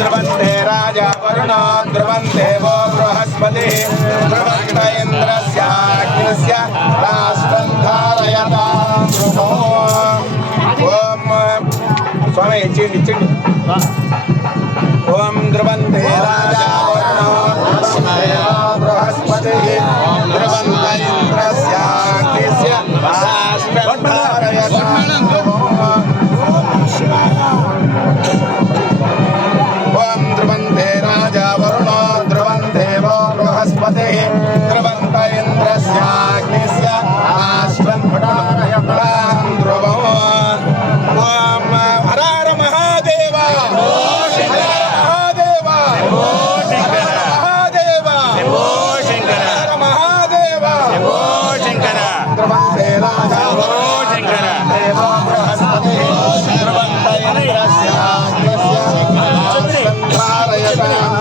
ध्रुवन्ते राजा वरुणो ध्रुवन्ते वो बृहस्पतिः ध्रुवन्त इन्द्रस्याग्निस्य राष्ट्रं धारयतां ॐ स्वामी इच्చిండి ओम ध्रुवन्ते राजा वरुणो बृहस्पतिः ध्रुवन्त इन्द्रस्याग्निस्य राष्ट्रं धारयतां ओम ध्रुवन्ते राजा वरुणो ध्रुवन्ते वो बृहस्पतिः ध्रुवन्त इन्द्रस्याग्निस्य राष्ट्रं धारयतां ध्रुवम् ओम हर हर महादेव ध्रुवन्ते राजा देवो बृहस्पतिः ध्रुवन्त इन्द्रस्याग्निस्य राष्ट्रं धारयतां